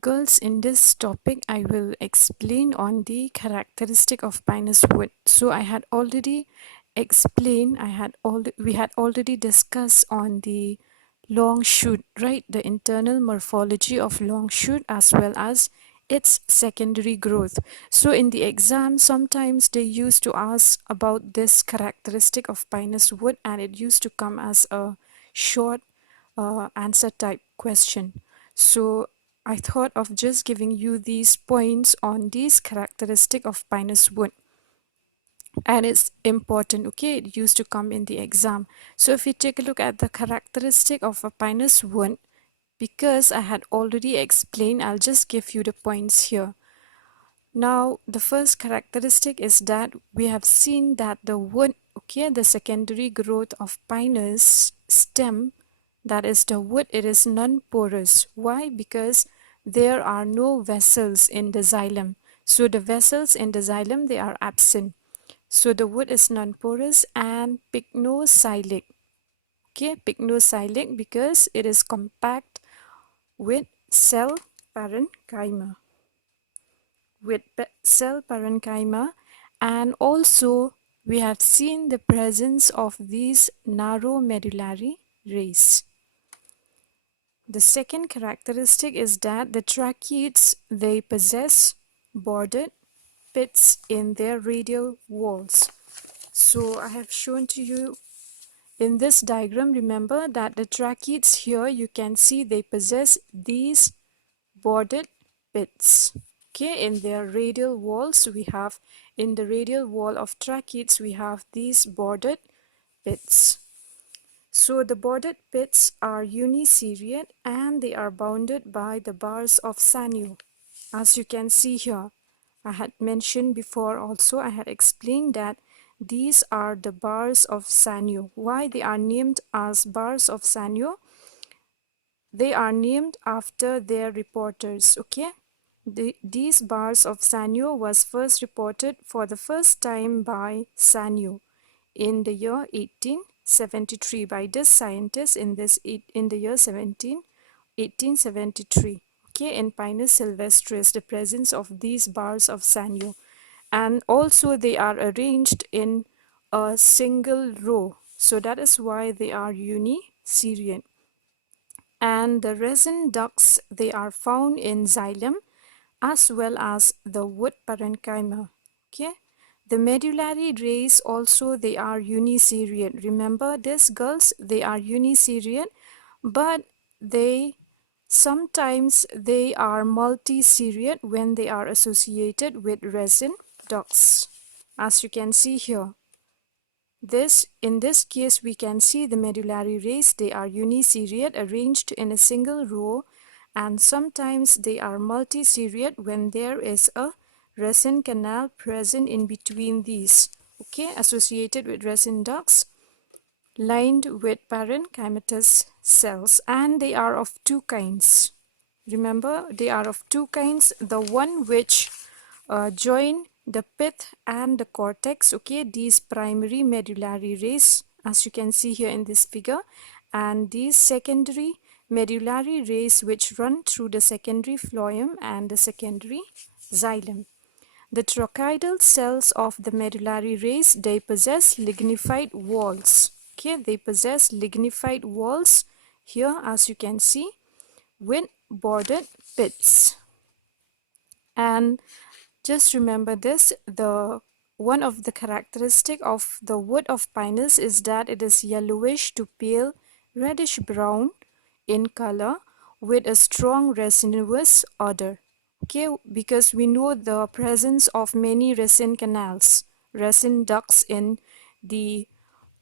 Girls, in this topic, I will explain on the characteristic of Pinus wood. So I had already explained, we had already discussed on the long shoot, right? The internal morphology of long shoot as well as its secondary growth. So in the exam, sometimes they used to ask about this characteristic of Pinus wood, and it used to come as a short answer type question. So I thought of just giving you these points on these characteristic of Pinus wood, and it's important. Okay, it used to come in the exam. So if we take a look at the characteristic of a Pinus wood, because I had already explained, I'll just give you the points here. Now, the first characteristic is that we have seen that the wood, okay, the secondary growth of Pinus stem, that is the wood, it is non-porous. Why? Because there are no vessels in the xylem. So the vessels in the xylem, they are absent. So the wood is non-porous and pycnoxylic. Okay, pycnoxylic because it is compact with cell parenchyma. And also we have seen the presence of these narrow medullary rays. The second characteristic is that the tracheids, they possess bordered pits in their radial walls. So I have shown to you in this diagram, remember that the tracheids here, you can see they possess these bordered pits. Okay, in their radial walls, we have, in the radial wall of tracheids, we have these bordered pits. So the bordered pits are uniseriate and they are bounded by the bars of sinew. As you can see here, I had mentioned before also, I had explained that these are the bars of sinew. Why they are named as bars of sinew? They are named after their reporters, okay? These bars of sinew was first reported for the first time by Sinew in the year 1873 by this scientist in the year 1873. Okay, in Pinus sylvestris, the presence of these bars of sinew, and also they are arranged in a single row, so that is why they are uniseriate. And the resin ducts, they are found in xylem as well as the wood parenchyma. Okay, the medullary rays also, they are uniseriate. Remember this, girls, they are uniseriate, but they sometimes they are multiseriate when they are associated with resin ducts, as you can see here. In this case, we can see the medullary rays, they are uniseriate, arranged in a single row, and sometimes they are multiseriate when there is a resin canal present in between these, okay, associated with resin ducts lined with parenchymatous cells, and they are of two kinds. Remember, they are of two kinds. The one which join the pith and the cortex, okay, these primary medullary rays, as you can see here in this figure, and these secondary medullary rays which run through the secondary phloem and the secondary xylem. The trochoidal cells of the medullary rays, they possess lignified walls. Okay, they possess lignified walls here, as you can see, with bordered pits. And just remember this, one of the characteristic of the wood of Pinus is that it is yellowish to pale reddish brown in color with a strong resinous odor. Okay, because we know the presence of many resin canals, resin ducts in the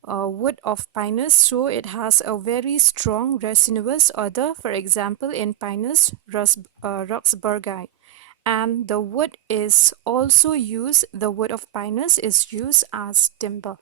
wood of Pinus, so it has a very strong resinous odor, for example in Pinus roxburghi. And the wood is also used, the wood of Pinus is used as timber.